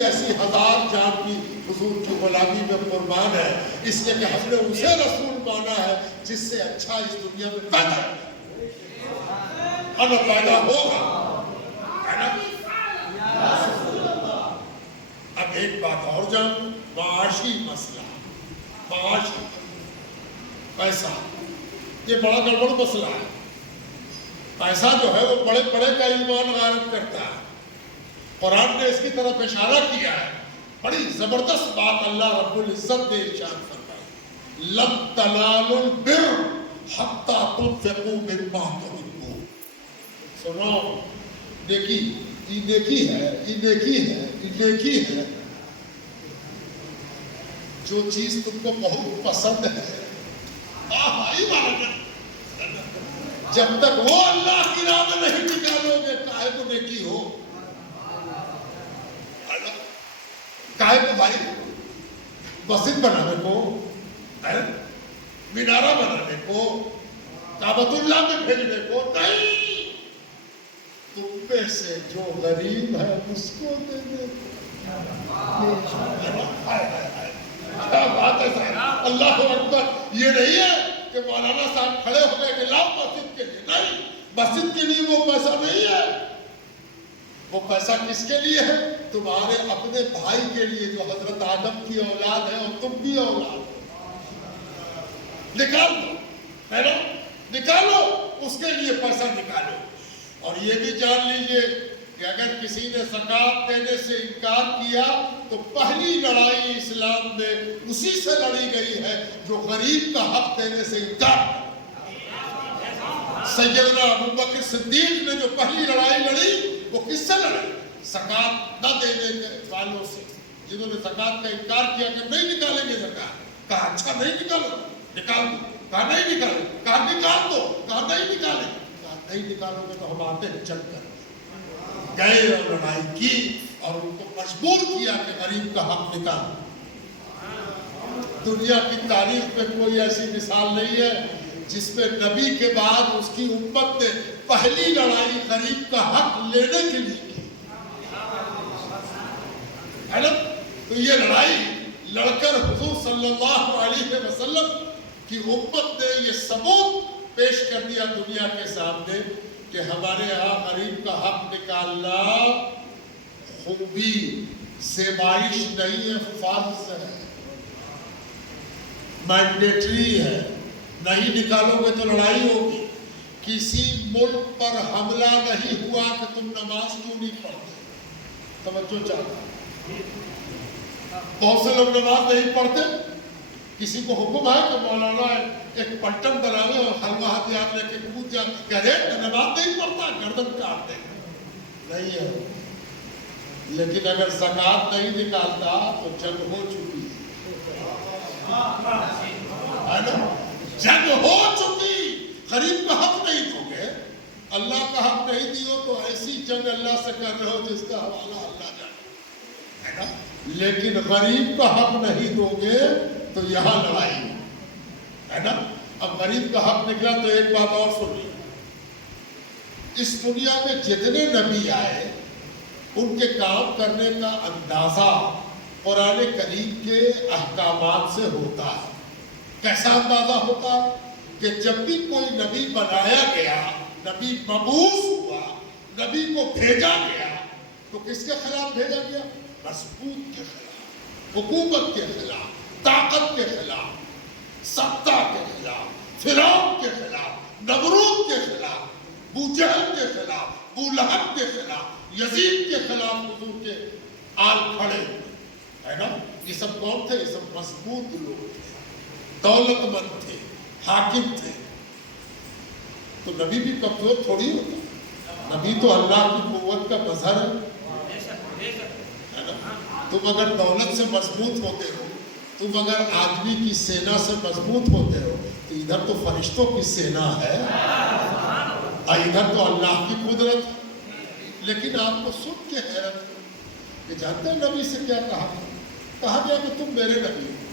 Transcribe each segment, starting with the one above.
ایسی ہزار جان کی حضور کی غلامی میں قربان ہے، اس لیے کہ ہم نے اسے رسول مانا ہے جس سے اچھا اس دنیا میں پیدا ہوگا۔ اب ایک بات اور جان، معاشی مسئلہ، معاشی پیسہ یہ بڑا گڑبڑ مسئلہ ہے۔ پیسہ جو ہے وہ بڑے بڑے کا ایمان غارت کرتا ہے۔ قرآن نے اس کی طرف اشارہ کیا ہے، بڑی زبردست بات اللہ رب العزت نے ارشاد فرمائی، لن تنالوا البر حتی تنفقوا مما تحبون۔ سنو، نیکی، یہ نیکی ہے، یہ نیکی ہے، یہ نیکی ہے۔ جو چیز تم کو بہت پسند ہے، جب تک وہ اللہ کی راہ میں نہیں نکالو گے کاہے کو نیکی ہو؟ کاہے کو بھائی مسجد بنانے کو، مینارہ بنانے کو، کعبۃ اللہ میں بھیجنے کو نہیں، تم میں سے جو غریب ہے اس کو دے دے۔ کیا بات ہے صاحب، اللہ اکبر۔ یہ نہیں ہے کہ مولانا صاحب کھڑے ہو گئے کہ لاؤ مسجد کے لیے، نہیں، مسجد کے لیے وہ پیسہ نہیں ہے۔ وہ پیسہ کس کے لیے ہے؟ تمہارے اپنے بھائی کے لیے جو حضرت آدم کی اولاد ہے اور تم بھی اولاد ہو۔ نکال دو، ہے نا، نکالو، اس کے لیے پیسہ نکالو۔ اور یہ بھی جان لیجئے کہ اگر کسی نے زکوٰۃ دینے سے انکار کیا تو پہلی لڑائی اسلام میں اسی سے لڑی گئی ہے جو غریب کا حق دینے سے انکار کیا۔ سیدنا ابوبکر صدیق نے جو پہلی لڑائی لڑی وہ کس سے لڑی؟ زکوٰۃ نہ دینے والوں سے، جنہوں نے زکوٰۃ کا انکار کیا کہ نہیں نکالیں گے زکوٰۃ۔ کہا اچھا نہیں نکالو، نکال دو۔ کہا نہیں نکالو، کہا نکال دو، کہا نہیں نکالیں، کہا نہیں نکالو گے تو ہم آتے ہیں چل کر۔ گئے اور لڑائی کی اور ان کو مجبور کیا کہ غریب کا حق نکالو۔ دنیا کی تاریخ میں کوئی ایسی مثال نہیں ہے جس میں نبی کے بعد اس کی امت نے پہلی لڑائی غریب کا حق لینے کے لیے کی ہے نا۔ تو یہ لڑائی لڑ کر حضور صلی اللہ علیہ وسلم کی امت نے یہ ثبوت پیش کر دیا دنیا کے سامنے کہ ہمارے یہاں غریب کا حق نکالنا خوبی زیبائش نہیں ہے، فرض ہے، مینڈیٹری ہے۔ نہیں نکالو گے تو لڑائی ہوگی۔ کسی ملک پر حملہ نہیں ہوا کہ تم نماز کیوں نہیں پڑھتے؟ توجہ چاہتا، بہت سے لوگ نماز نہیں پڑھتے۔ کسی کو حکم ہے کہ مولانا ایک پلٹن بناوے اور حلوہ ہتھیار لے کے کود جا، کہہ رہے نماز نہیں پڑھتا، گردن کاٹ دے۔ نہیں ہے، لیکن اگر زکوٰۃ نہیں نکالتا تو جنگ ہو چکی ہے نا، جنگ ہو چکی۔ غریب کا حق نہیں دو گے، اللہ کا حق نہیں دیو تو ایسی جنگ اللہ سے کر رہے ہو جس کا حوالہ اللہ جانے، ہے نا۔ لیکن غریب کا حق نہیں دو گے تو یہاں لڑائی ہے نا۔ اب غریب کا حق نکلا تو ایک بات اور سنیے، اس دنیا میں جتنے نبی آئے ان کے کام کرنے کا اندازہ قرآن کریم کے احکامات سے ہوتا ہے۔ کیسا اندازہ ہوتا ہے کہ جب بھی کوئی نبی بنایا گیا، نبی مبعوث ہوا، نبی کو بھیجا گیا تو کس کے خلاف بھیجا گیا؟ مضبوط کے خلاف، حکومت کے خلاف، طاقت کے خلاف، سطح کے خلاف، فرعون کے خلاف، نمرود کے خلاف، ابو جہل کے خلاف، ابو لہب کے خلاف، یزید کے خلاف حضور کے آل کھڑے ہوئے، ہے نا۔ یہ سب کون تھے؟ یہ سب مضبوط لوگ تھے، دولت مند تھے، حاکم تھے۔ تو نبی بھی کمزور تھوڑی ہوتا، نبی تو اللہ کی قوت کا مظہر ہے نا۔ تم اگر دولت سے مضبوط ہوتے ہو، تم اگر آدمی کی سینا سے مضبوط ہوتے ہو تو ادھر تو فرشتوں کی سینا ہے اور ادھر تو اللہ کی قدرت ہے۔ لیکن آپ کو سن کے حیرت کہ جانتے ہیں نبی سے کیا کہا گیا کہ تم میرے نبی ہو،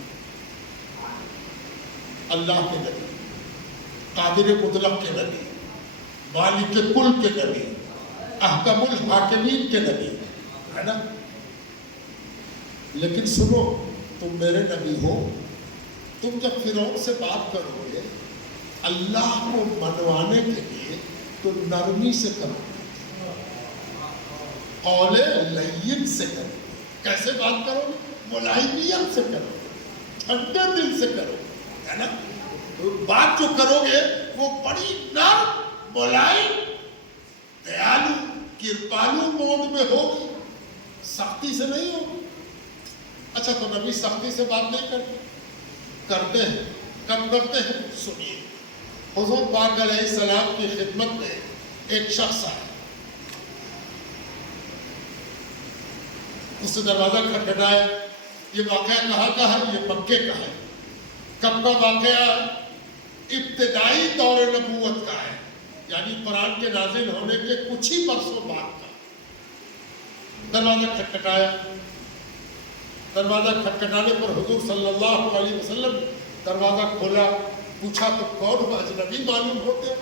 اللہ کے نبی، قادر مطلق کے نبی، مالک کل کے نبی، احکم الحاکمین کے نبی، ہے نا۔ لیکن سنو تم میرے نبی ہو، تم جب فرعون سے بات کرو گے اللہ کو منوانے کے لیے تو نرمی سے کرو، قول لین سے کرو۔ کیسے بات کرو گے؟ ملائمیت سے کرو، ٹھنڈے دل سے کرو، ہے نا؟ بات جو کرو گے وہ بڑی نرم، ملائم، دیالو، کرپالو موڈ میں ہوگی، سختی سے نہیں ہوگی۔ اچھا تو نبی سختی سے بات نہیں کرتے؟ کرتے ہیں۔ کب کرتے ہیں؟ سنیے، حضور پاک علیہ السلام کی خدمت میں ایک شخص آیا، اس نے دروازہ کھٹکھٹایا۔ یہ واقعہ کہاں کا ہے؟ یہ مکے کا ہے۔ کب کا واقعہ ہے؟ ابتدائی دور نبوت کا ہے، یعنی قرآن کے نازل ہونے کے کچھ ہی برسوں بعد کا۔ دروازہ کھٹکھٹایا، دروازہ کھٹکھٹانے پر حضور صلی اللہ علیہ وسلم دروازہ کھولا، پوچھا تو کون ہو؟ اجنبی معلوم ہوتے؟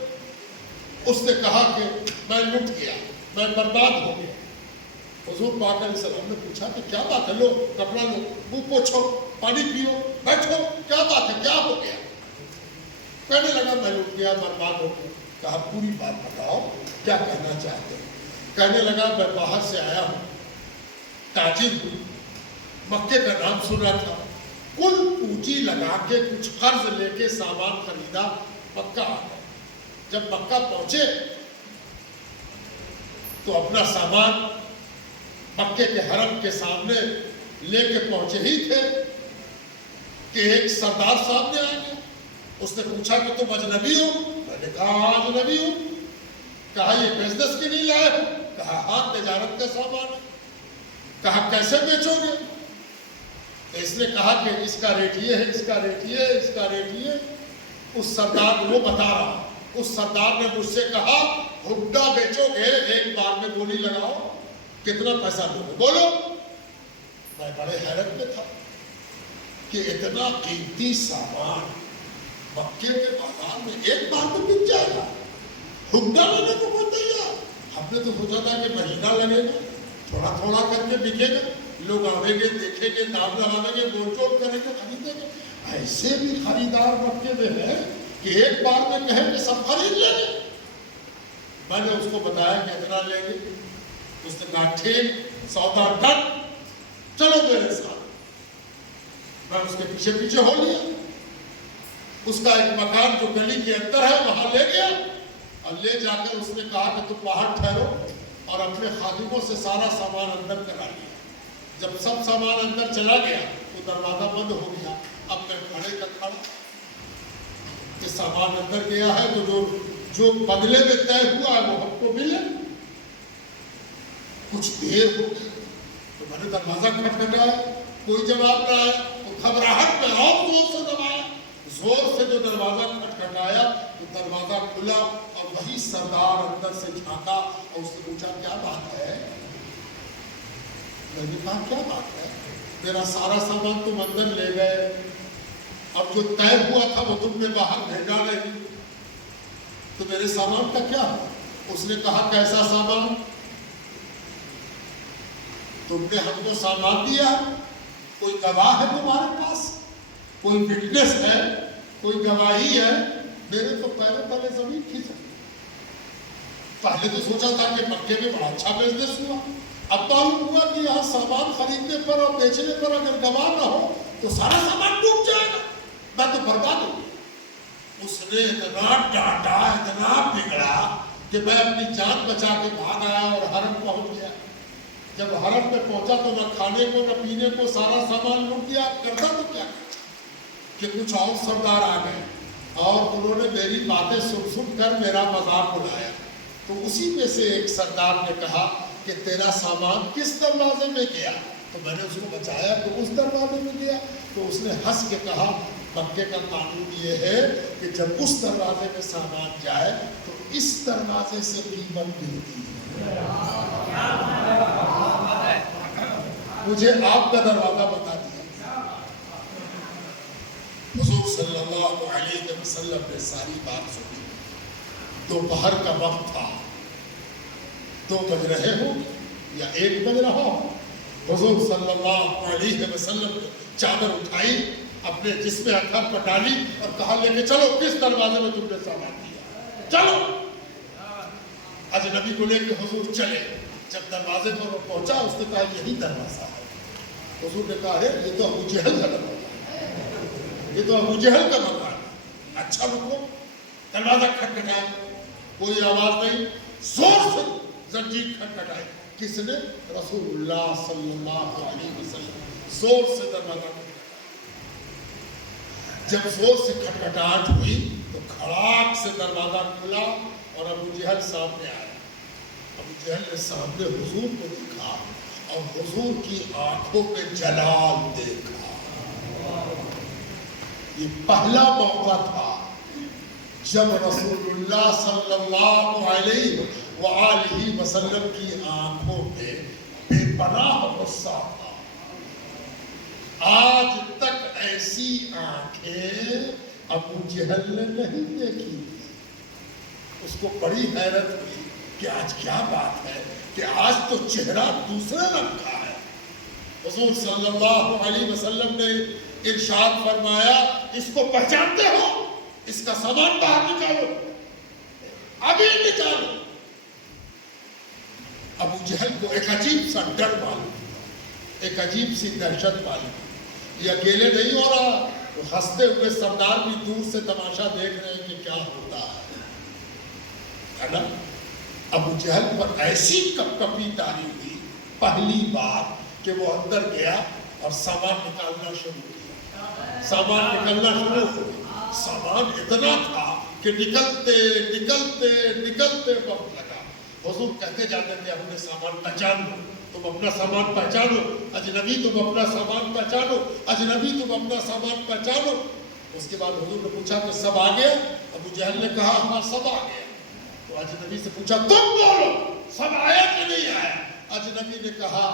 اس نے کہا کہ میں لٹ گیا، میں برباد ہو گیا۔ حضور پاک علیہ السلام نے پوچھا کہ کیا بات ہے؟ لو کپڑا لو، منہ پوچھو، پانی پیو، بیٹھو، کیا بات ہے، کیا ہو گیا؟ کہنے لگا میں لٹ گیا، برباد ہو گیا۔ کہا پوری بات بتاؤ، کیا کہنا چاہتے ہو؟ کہنے لگا میں باہر سے آیا ہوں، تاجر ہوں، مکے کا نام سنا تھا، کل پونجی لگا کے کچھ قرض لے کے سامان خریدا، مکہ آ گیا۔ جب مکہ پہنچے تو اپنا سامان مکے کے حرم کے سامنے لے کے پہنچے ہی تھے کہ ایک سردار سامنے آ گیا۔ اس نے پوچھا کہ تم اجنبی ہو؟ میں نے کہا ہاں اجنبی ہوں۔ کہا یہ بزنس کے لیے لائے ہو؟ کہا ہاں تجارت کا سامان ہے۔ کہا کیسے بیچو گے؟ اس نے کہا کہ اس کا ریٹ یہ ہے، اس کا ریٹ یہ ہے، اس کا ریٹ یہ ہے۔ اس سردار وہ بتا رہا، اس سردار نے مجھ سے کہا ہڈا بیچو گے، ایک بار میں بولی لگاؤ، کتنا پیسہ دو گے؟ بولو۔ میں بڑے حیرت میں تھا کہ اتنا قیمتی سامان مکے کے بازار میں ایک بار میں بک جائے گا، ہڈا لینے کو کوئی تیار؟ ہم نے تو سوچا تھا کہ مہینہ لگے گا، تھوڑا تھوڑا کر کے بکے گا، لوگ آئیں گے، دیکھیں گے، دام لگائیں گے، بول چول کریں گے، خریدیں گے۔ ایسے بھی خریدار مکے میں ہے کہ ایک بار میں کہیں کہ سب خرید لیں گے۔ میں نے اس کو بتایا کہ اتنا لیں گے۔ اس نے کہا ٹھیک، سودا ڈن، چلو میرے ساتھ۔ میں اس کے پیچھے پیچھے ہو لیا، اس کا ایک مکان جو گلی کے اندر ہے وہاں لے گیا، اور لے جا کر اس نے کہا کہ تم باہر ٹھہرو، اور اپنے خادموں سے سارا سامان اندر کرا لیا۔ جب سب سامان اندر چلا گیا تو دروازہ بند ہو گیا۔ اب میں کھڑے کا کھڑا کہ سامان اندر گیا ہے تو جو بدلے میں طے ہوا ہے وہ ہم کو ملے۔ کچھ دیر ہو گئی تو میں نے دروازہ کھٹکھٹایا، کوئی جواب نہ آیا، تو گھبراہٹ میں اور زور سے دبایا، زور سے جو دروازہ کھٹکھٹایا تو دروازہ کھلا، اور وہی سردار اندر سے جھانکا اور اس نے پوچھا کیا بات ہے؟ میں نے کہا کیا بات ہے؟ میرا سارا سامان تم اندر لے گئے، اب جو طے ہوا تھا وہ تم نے باہر بھیجا نہیں، تو میرے سامان کا کیا ہوا؟ اس نے کہا کیسا سامان؟ تم نے ہم کو سامان دیا، کوئی گواہ ہے تمہارے پاس؟ کوئی وٹنس ہے؟ کوئی گواہی ہے؟ میرے تو پیروں تلے زمین کھسک۔ پہلے تو سوچا تھا کہ مکے میں بڑا اچھا بزنس ہوا، اب معلوم ہوا کہ یہاں سامان خریدنے پر اور بیچنے پر اگر گواہ نہ ہو تو سارا سامان ڈوب جائے گا، میں تو برباد ہوں۔ اس نے اتنا ڈانٹا، اتنا بگڑا کہ میں اپنی جان بچا کے بھاگ آیا اور حرم پہنچ گیا۔ جب حرم پہ پہنچا تو نہ کھانے کو نہ پینے کو، سارا سامان لوٹ دیا۔ کرتا تو کیا کہ کچھ اور سردار آ گئے اور انہوں نے میری باتیں سن سن کر میرا مذاق اڑایا۔ تو اسی میں سے ایک سردار نے کہا کہ تیرا سامان کس دروازے میں گیا؟ تو میں نے اس کو بتایا کہ اس دروازے میں گیا۔ تو اس نے ہنس کے کہا مکے کا قانون یہ ہے کہ جب اس دروازے میں سامان جائے تو اس دروازے سے قیمت ملتی ہے۔ مجھے آپ کا دروازہ بتا دیا۔ حضور صلی اللہ علیہ وسلم نے ساری بات سنی۔ دوپہر کا وقت تھا، 2 بج رہے ہو یا 1 بج رہا ہو، حضور صلی اللہ علیہ وسلم نے چادر اٹھائی، اپنے جسم اطہر پر ڈالی اور کہا لے کے چلو کس دروازے میں تم نے سامان دیا، چلو۔ اجنبی کو لے کے حضور چلے، جب دروازے پر وہ پہنچا اس نے کہا یہی دروازہ ہے۔ حضور نے کہا ہے یہ تو ابو جہل کا دروازہ ہے، یہ تو ابو جہل کا مکان ہے۔ اچھا رکو، دروازہ کھٹکھٹایا، کوئی آواز نہیں، زور سے زنجیر کھٹکھٹائی، کس نے؟ رسول اللہ صلی اللہ علیہ وسلم زور سے دروازہ کھٹکھٹایا۔ جب زور سے کھٹکھٹاہٹ ہوئی تو کھڑاک سے دروازہ کھلا اور ابو جہل سامنے آیا۔ ابو جہل نے سامنے حضور کو دیکھا اور حضور کی آنکھوں میں جلال دیکھا۔ یہ پہلا موقع تھا جب رسول اللہ صلی اللہ علیہ وآلہ وسلم کی آنکھوں میں بے پناہ غصہ تھا۔ آج تک ایسی آنکھیں ابو جہل نے نہیں دیکھی تھی۔ اس کو بڑی حیرت ہوئی کہ آج کیا بات ہے کہ آج تو چہرہ دوسرے رنگ کا ہے۔ حضور صلی اللہ علیہ وسلم نے ارشاد فرمایا اس کو پہچانتے ہو؟ اس کا سامان باہر نکالو، ابھی نکالو۔ ابو جہل کو ایک عجیب سا ڈر معلوم ہوا، ایک عجیب سی دہشت معلوم ہوئی۔ یہ اکیلے نہیں ہو رہا، وہ ہنستے ہوئے سردار بھی دور سے تماشا دیکھ رہے ہیں کہ کیا ہوتا ہے نا۔ ابو جہل پر ایسی کپ کپی تاری ہوئی پہلی بار کہ وہ اندر گیا اور سامان نکالنا شروع کیا۔ سامان نکلنا شروع ہو گیا۔ سامان اتنا تھا کہ نکلتے وقت لگا۔ حضور کہتے جاتے تھے اپنے سامان پہچان لو، تم اپنا سامان پہچانو، اجنبی تم اپنا سامان پہچانو، اجنبی تم اپنا سامان پہچانو۔ اس کے بعد حضور نے پوچھا کہ سب آ گیا؟ ابو جہل نے کہا ہاں سب آ گیا۔ تو اجنبی سے پوچھا تم بولو سب آیا کہ نہیں آیا؟ اجنبی نے کہا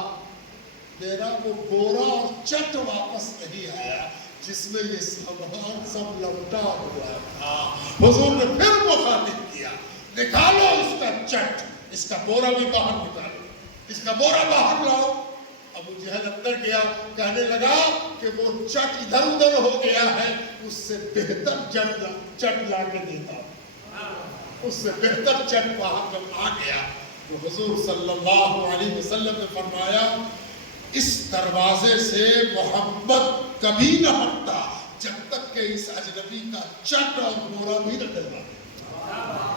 میرا وہ بورا اور چٹ واپس نہیں آیا جس میں یہ سامان سب لپٹا ہوا تھا۔ حضور نے پھر مخاطب کیا نکالو اس کا چٹ، اس کا بورا بھی باہر نکالو، اس کا بورا باہر لاؤ۔ ابو جہل اندر گیا، کہنے لگا کہ وہ چٹ ادھر ادھر ہو گیا ہے، اس سے بہتر چٹ لا کے دیتا ہوں۔ اس سے بہتر چٹ باہر جب آ گیا تو حضور صلی اللہ علیہ وسلم نے فرمایا اس دروازے سے محمد کبھی نہ ہٹتا جب تک کہ اس اجنبی کا چٹ اور بورا بھی نہ ڈلوا۔